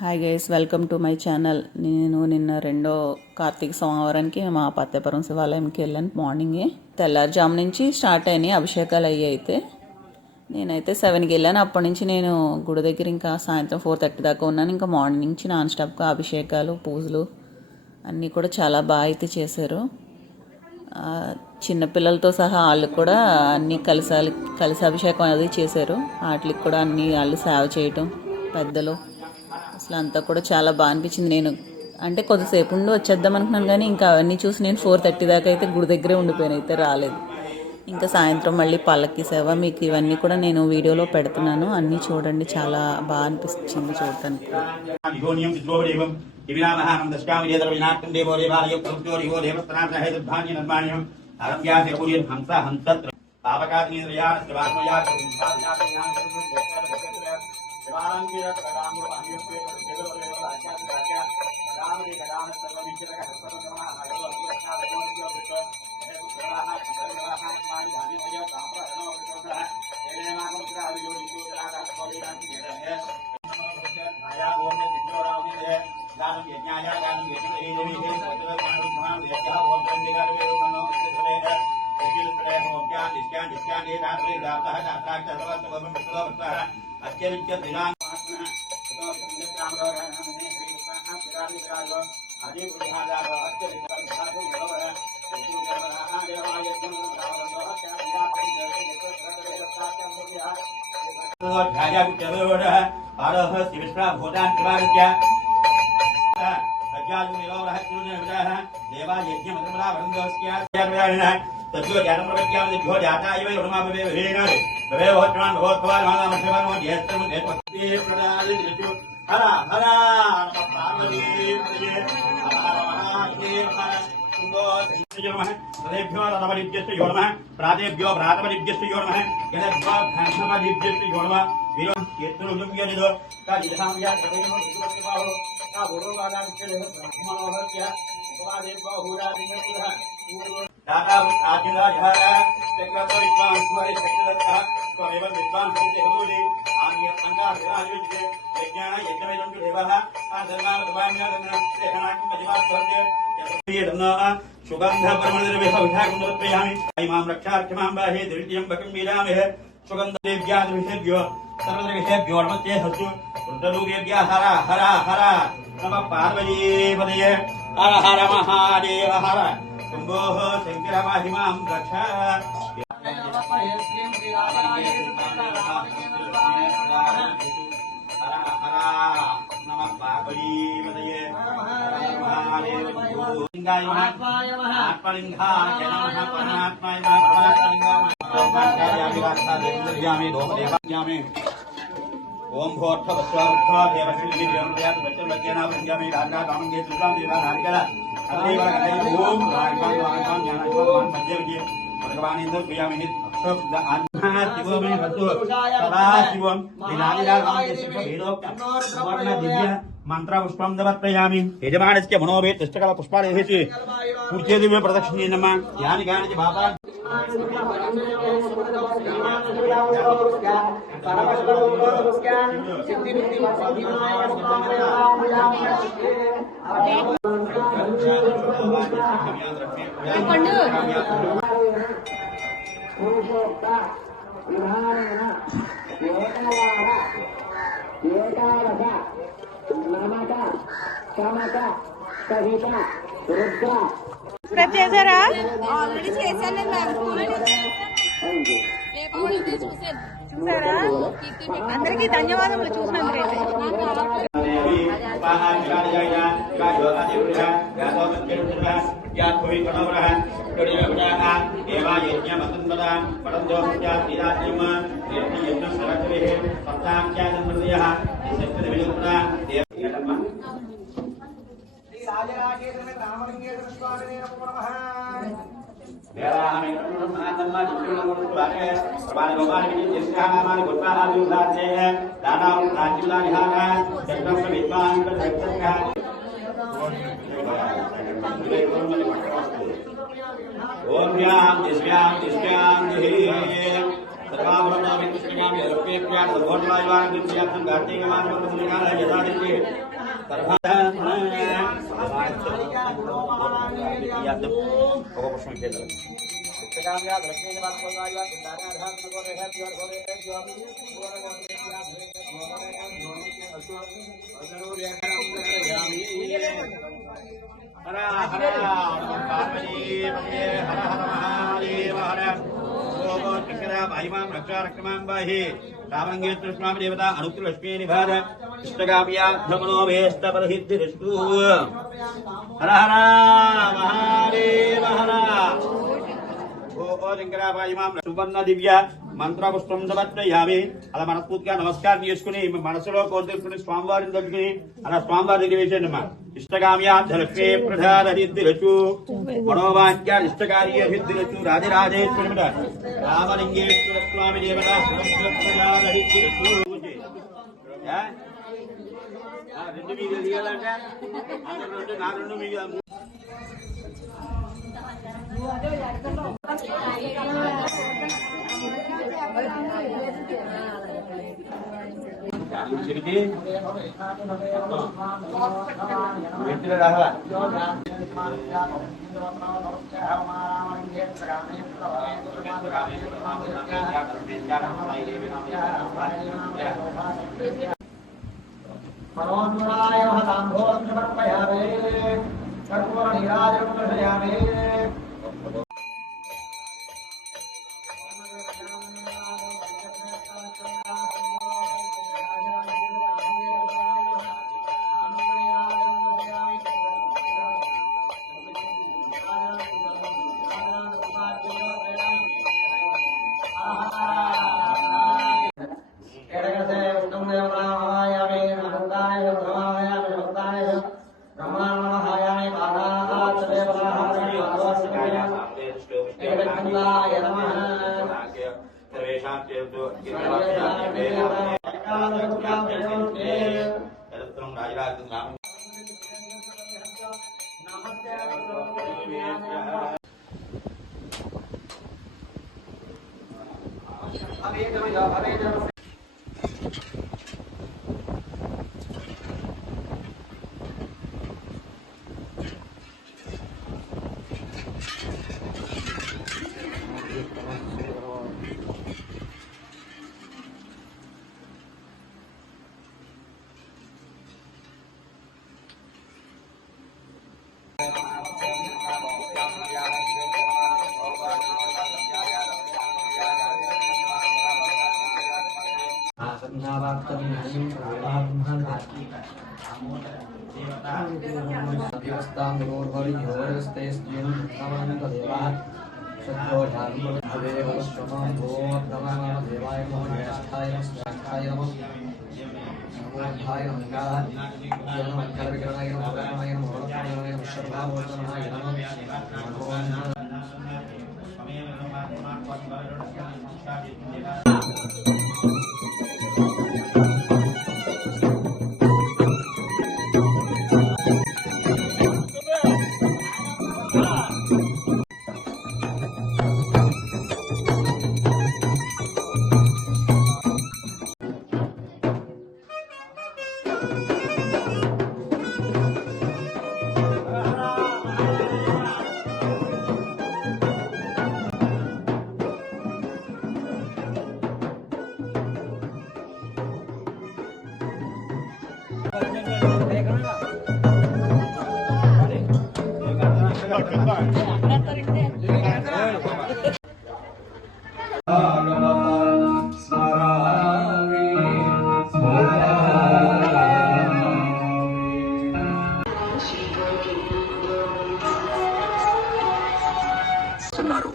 Hi guys, welcome to my channel. నేను నిన్న రెండో కార్తీక సోమవారానికి మా పత్తేపురం శివాలయంకి వెళ్ళాను. మార్నింగే తెల్లారుజాము నుంచి స్టార్ట్ అయినాయి అభిషేకాలు అయ్యి. అయితే నేనైతే 7కి వెళ్ళాను. అప్పటి నుంచి నేను గుడి దగ్గర ఇంకా సాయంత్రం 4:30 దాకా ఉన్నాను. ఇంకా మార్నింగ్ నుంచి నాన్ స్టాప్గా అభిషేకాలు, పూజలు అన్నీ కూడా చాలా బాగా అయితే చేశారు. చిన్నపిల్లలతో సహా వాళ్ళు కూడా అన్నీ కలిసి అభిషేకం అది చేశారు. వాటికి కూడా అన్నీ వాళ్ళు సేవ చేయటం, పెద్దలు అసలు అంతా కూడా చాలా బాగా అనిపించింది. నేను అంటే కొద్దిసేపు ఉండి వచ్చేద్దాం అనుకున్నాను, కానీ ఇంకా అవన్నీ చూసి నేను 4:30 దాకా అయితే గుడి దగ్గరే ఉండిపోయాను, అయితే రాలేదు. ఇంకా సాయంత్రం మళ్ళీ పల్లకి సేవ, మీకు ఇవన్నీ కూడా నేను వీడియోలో పెడుతున్నాను, అన్నీ చూడండి. చాలా బాగా అనిపించింది చూడటానికి. प्रातेभ्यो भ्रातपदिभ्यस्तु यो नमः यदेभ्यो घंसपदिभ्यस्तु यो नमः वीरो केतुरुजं यदिदो का जिधाम्या कदेव सुखबाहो का भोरोवाला विचले ब्रह्मणोहस्य उपवादेभ्यो हुरादिनकुलः दाता आदिना जहारा चक्रवर्ती विद्वान कुमारी शक्तिदत्ता त्वमेव विद्वान हरिते हरुले आर्य पंगा विराजते यज्ञान यज्ञमेदं देवः आधर्मान् भवाम्यादनं सेहनाकं मजिवात् भवते यदन्ना सुगंध परमद्रव्य सौभाग्यमुद्रयामि इमां रक्षार्थमां बाहे दिव्यंबकं वीरामहे सुगंध देव्याद्विषेभ्यो सर्वद्रविषेभ्यो नमस्ते हस्तु रुद्ररूपेभ्यः हर हर हर नमः पार्वतीपतये हर हर महादेव हर शम्भोः शङ्कर महिमां रक्ष नमः पार्वतीपतये आत्माय नमः आत्मलिंगाय नमः परमात्माय नमः परमात्मलिंगाय नमः ओम भोर्थ वस्वार्थ देवश्री देवमर्याद बच्चन बच्चेना राजा कामंगे सुराम देवा नारिकला अदेव ओम राजपाल राजपाल ज्ञानपाल मध्यविजय भगवान इंद्र प्रियामिहि अक्षोक आत्मा शिवमे वस्तु सदा शिवम दिनादिना कामंगे भेदोक्त वर्ण दिव्य मंत्र पुष्पं दवर्तयामि यजमानस्य मनोभे तिष्ठकल पुष्पालेहि पूज्य दिव्य प्रदक्षिणे नमः यानि गानि बाबा సబ్స్క్రైబ్ చేశారా? ఆల్రెడీ చేశాను చూసారా? అందరికీ ధన్యవాదములు చూసినందుకైతే. ओम व्याम दिव्याम दिव्याम रामंगेश्वरस्वामी देवता अनुक्ति लक्ष्मी निभाद इष्टकाम्याध्वमनोभेष्टपरसिद्धिरस्तु हर हर महादेव हर ओ శంకరాభాయమాం సువర్ణ దివ్య మంత్ర పుష్పం సమర్పయామి. అలా మనస్ఫూర్తిగా నమస్కారం చేసుకుని మనసులో కోరుకుని స్వామివారిని తగ్గుకుని అలా స్వామివారి దగ్గర వేసేయండి అమ్మా. ఇష్టకామ్యార్థలక్ష్మీ ప్రధాన సిద్ధిరచు మనోవాక్య ఇష్టకార్య సిద్ధిరచు రాజరాజేశ్వరి రామలింగేశ్వర స్వామి దేవత ప్రధాన సిద్ధిరచు. రెండు మీకు తీయాలంటే నా రెండు మీకు मनोन्मनाय महताम्भों समर्पयामि कर्पूर नीराजनं दर्शयामि.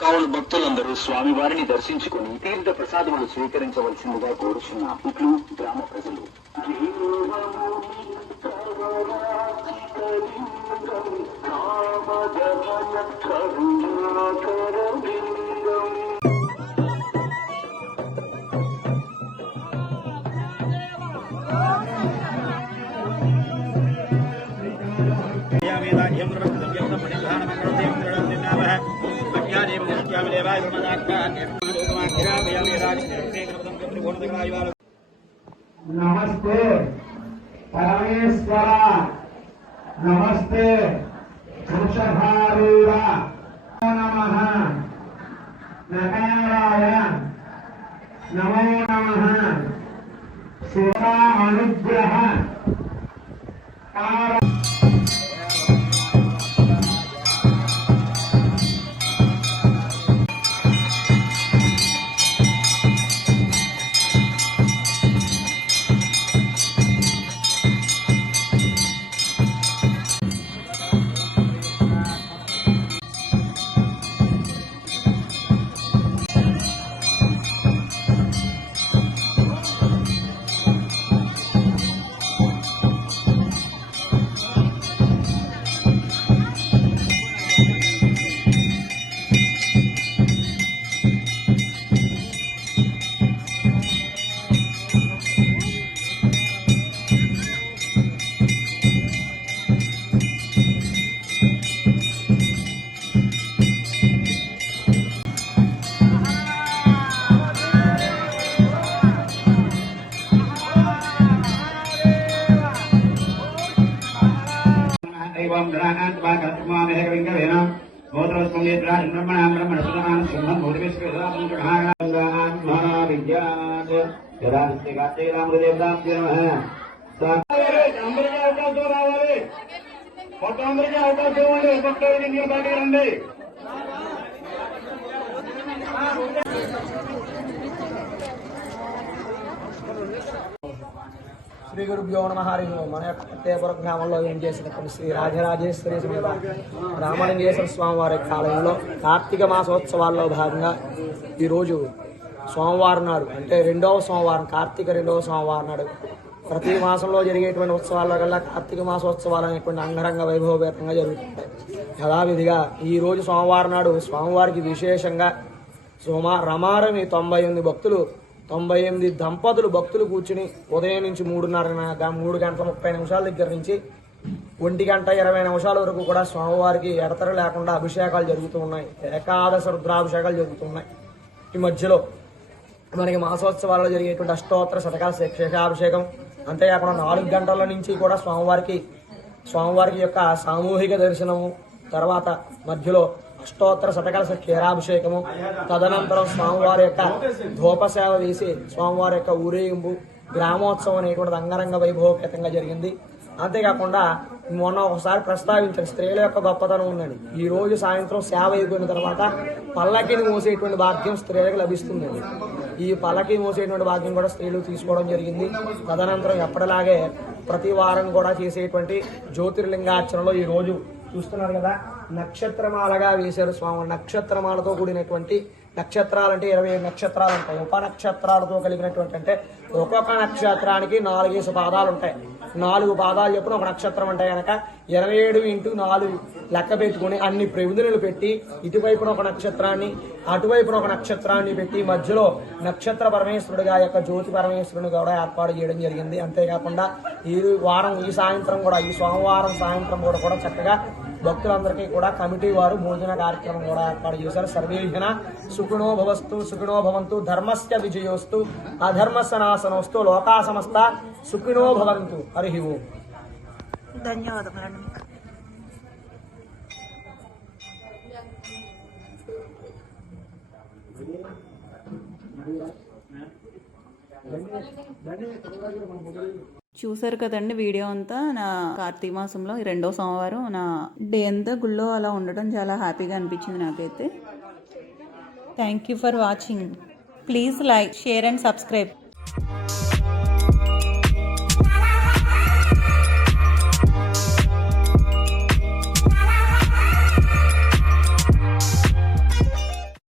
కావున భక్తులందరూ స్వామివారిని దర్శించుకుని తీర్థ ప్రసాదములు స్వీకరించవలసిందిగా కోరుచున్నాం. ఇట్లు గ్రామ ప్రజలు. नमस्ते परमेश्वर नमस्ते वृषभारूढ नमः नकाराय नमो नमः शिवा अनुग्रह एवं धराकांत बाकर्तमा में कविंग वेना गोत्रस्मयेत्रा ब्रह्मणां ब्रह्मणसुदानं सिंहं भूतविश्वेदानं महाविद्यात् यदास्तिकाते रामदेवताभ्यो नमः అందరికీ అవకాశం రావాలి మొత్తం అందరికీ అవకాశం ఇవ్వండి ఒక్కొక్కరికి నీరు బయట రండి శ్రీ గురుభ్యో నమః హరి ఓం. మన యొక్క ప్రత్యేకపురం గ్రామంలో ఏం చేసినప్పుడు శ్రీ రాజరాజేశ్వరి సమేత రామలింగేశ్వర స్వామి వారి ఆలయంలో కార్తీక మాసోత్సవాల్లో భాగంగా ఈరోజు సోమవారం నాడు అంటే రెండవ సోమవారం కార్తీక రెండవ సోమవారం నాడు ప్రతి మాసంలో జరిగేటువంటి ఉత్సవాల్లో కల్లా కార్తీక మాసోత్సవాలు అనేటువంటి అంగరంగ వైభవపేతంగా జరుగుతుంటాయి. యథావిధిగా ఈరోజు సోమవారం నాడు స్వామివారికి విశేషంగా రమారమి 98 భక్తులు 98 దంపతులు భక్తులు కూర్చుని ఉదయం నుంచి 3 గంటల 30 నిమిషాల దగ్గర నుంచి 1 గంట 20 నిమిషాల వరకు కూడా స్వామివారికి ఎడతెర లేకుండా అభిషేకాలు జరుగుతూ ఉన్నాయి. ఏకాదశ రుద్రాభిషేకాలు జరుగుతున్నాయి. ఈ మధ్యలో మనకి మాసోత్సవాల్లో జరిగేటువంటి అష్టోత్తర శతకాల శేషాభిషేకం అంతేకాకుండా 4 గంటల నుంచి కూడా స్వామివారికి యొక్క సామూహిక దర్శనము, తర్వాత మధ్యలో అష్టోత్తర శతకాల క్షీరాభిషేకము, తదనంతరం స్వామివారి యొక్క ధూపసేవ వేసి స్వామివారి యొక్క ఊరేగింపు గ్రామోత్సవం అనేటువంటిది అంగరంగ వైభవపేతంగా జరిగింది. అంతేకాకుండా మొన్న ఒకసారి ప్రస్తావించిన స్త్రీల యొక్క గొప్పతనం ఉందని ఈ రోజు సాయంత్రం సేవ అయిపోయిన తర్వాత పల్లకిని మోసేటువంటి భాగ్యం స్త్రీలకు లభిస్తుంది. ఈ పల్లకి మోసేటువంటి భాగ్యం కూడా స్త్రీలు తీసుకోవడం జరిగింది. తదనంతరం ఎప్పటిలాగే ప్రతి వారం కూడా చేసేటువంటి జ్యోతిర్లింగార్చనలో ఈ రోజు చూస్తున్నారు కదా, నక్షత్రమాలగా వేశారు స్వామి. నక్షత్రమాలతో కూడినటువంటి నక్షత్రాలంటే 27 నక్షత్రాలు ఉంటాయి. ఉపనక్షత్రాలతో కలిగినటువంటి అంటే ఒక్కొక్క నక్షత్రానికి 4 పాదాలు ఉంటాయి. 4 పాదాలు చెప్పిన ఒక నక్షత్రం అంటే కనుక 27 × 4 లెక్క పెట్టుకుని అన్ని ప్రవిధులు పెట్టి ఇటువైపున ఒక నక్షత్రాన్ని అటువైపున ఒక నక్షత్రాన్ని పెట్టి మధ్యలో నక్షత్ర పరమేశ్వరుడిగా యొక్క జ్యోతి పరమేశ్వరుని కూడా ఏర్పాటు చేయడం జరిగింది. అంతేకాకుండా ఈ సాయంత్రం కూడా ఈ సోమవారం సాయంత్రం కూడా చక్కగా భక్తులందరికీ కూడా కమిటీ వారు భోజన కార్యక్రమం కూడా ఏర్పాటు చేశారు. సర్వేజన సుఖినో భవస్తు సుఖినో భవంతు ధర్మస్య విజయోస్తు అధర్మస్య నాశనోస్తు లోకా సమస్త సుఖినో భవంతు. హరి ఓం. ధన్యవాదములండి. చూసారు కదండి వీడియో అంతా. నా కార్తీక మాసంలో ఈ రెండో సోమవారం నా డే అంతా గుళ్ళో అలా ఉండడం చాలా హ్యాపీగా అనిపించింది నాకైతే. Thank you for watching. Please like, share and subscribe.